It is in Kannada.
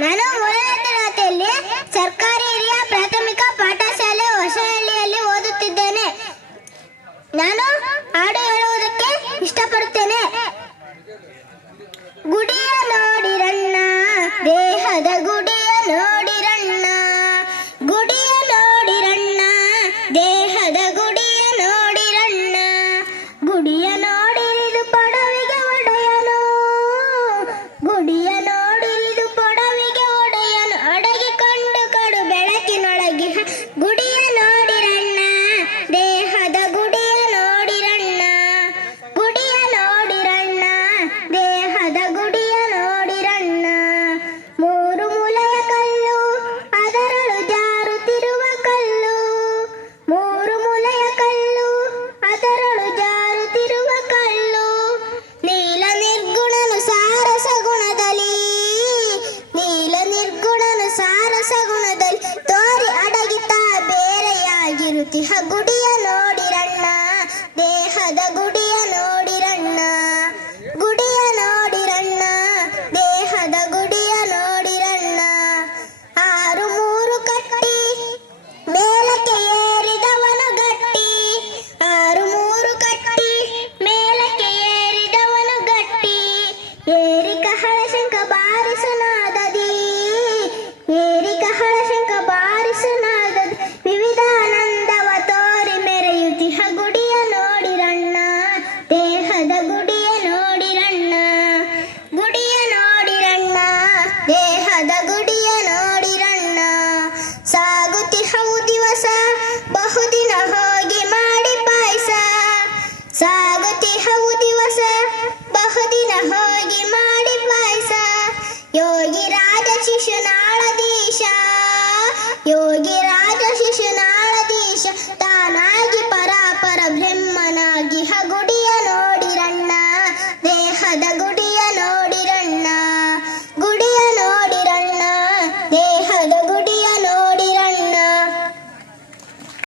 ನಾನು ಮೂರನೇ ತರಗತಿಯಲ್ಲಿ ಸರ್ಕಾರಿ ಹಿರಿಯ ಪ್ರಾಥಮಿಕ ಪಾಠಶಾಲೆ ಹೊಸಹಳ್ಳಿಯಲ್ಲಿ ಓದುತ್ತಿದ್ದೇನೆ. ನಾನು ಹಾಡು ಹೇಳುವುದಕ್ಕೆ ಇಷ್ಟಪಡುತ್ತೇನೆ. ಗುಡಿಯ ನೋಡಿರಣ್ಣ, ದೇಹದ ಗುಡಿಯ ನೋಡಿರಣ್ಣ, ಗುಡಿಯ ನೋಡಿರಣ್ಣ, ದೇಹದ ಗುಡಿಯ ನೋಡಿರಣ್ಣ, ಗುಡಿಯ ನೋಡಿರಿದು ಪಡವಿಗೆ ಒಡೆಯನು, ಗುಡಿಯ ನೋಡಿರಿದು ಪಡವಿಗೆ ಒಡೆಯನು, ಅಡಗಿಕೊಂಡು ಕಡು ಬೆಳಕಿನೊಳಗೆ ಗುಡಿಯ ನೋಡಿರಣ್ಣ, ದೇಹದ ಗುಡಿಯ ನೋಡಿರಣ್ಣ, ಗುಡಿಯ ನೋಡಿರಣ್ಣ, ದೇಹದ ಗುಡಿಯ ನೋಡಿರಣ್ಣ. ಮೂರು ಮೂಲೆಯ ಕಲ್ಲು, ಅದರಳು ಜಾರುತ್ತಿರುವ ಕಲ್ಲು, ಮೂರು ಮೂಲೆಯ ಕಲ್ಲು, ಅದರಳು ಜಾರುತ್ತಿರುವ ಕಲ್ಲು. ನೀಲ ನಿರ್ಗುಣನು ಸಾರಸ ಗುಣದಲ್ಲಿ, ನೀಲ ನಿರ್ಗುಣನು ಸಾರಸ ಗುಣದಲ್ಲಿ ತೋರಿ ಅಡಗಿತ ಬೇರೆಯಾಗಿರುತ್ತಿಹ ಗುಡಿಯ ನೋಡಿರಣ್ಣ, ದೇಹದ ಗುಡಿಯ ನೋಡಿರಣ್ಣ, ಗುಡಿಯ ನೋಡಿರಣ್ಣ, ದೇಹದ ಗುಡಿಯ ನೋಡಿರಣ್ಣ. ಆರು ಮೂರು ಕಟ್ಟಿ ಮೇಲಕ್ಕೆ ಏರಿದವನು ಗಟ್ಟಿ, ಆರು ಮೂರು ಕಟ್ಟಿ ಮೇಲಕ್ಕೆ ಏರಿದವನು ಗಟ್ಟಿ. ಏರಿ ಕಹಳ ಶಂಖ ಬಾರಿಸುನಾದದಿ, ಏರಿ ಕಹಳ ಶಂಖ ಬಾರಿಸುನಾದದಿ ವಿವಿಧಾನಂದವ ತೋರಿ ಮೆರೆಯುತ್ತಿಹ ಗುಡಿಯ ನೋಡಿರಣ್ಣ, ದೇಹದ ಗುಡಿಯ ನೋಡಿರಣ್ಣ, ಗುಡಿಯ ನೋಡಿರಣ್ಣ, ದೇಹದ ಗುಡಿಯ ನೋಡಿರಣ್ಣ. ಸಾಗುತ್ತಿಹವು ದಿವಸ ಬಹುದಿನ ಹೋಗಿ ಮಾಡಿ ಪಾಯಸ, ಸಾಗುತ್ತಿಹವು ದಿವಸ ಬಹುದಿನ ಹೋಗಿ ಮಾಡಿ ಪಾಯಸ. ಯೋಗಿ ರಾಜ ಶಿಶುನಾಳದೀಶ, ಯೋಗಿ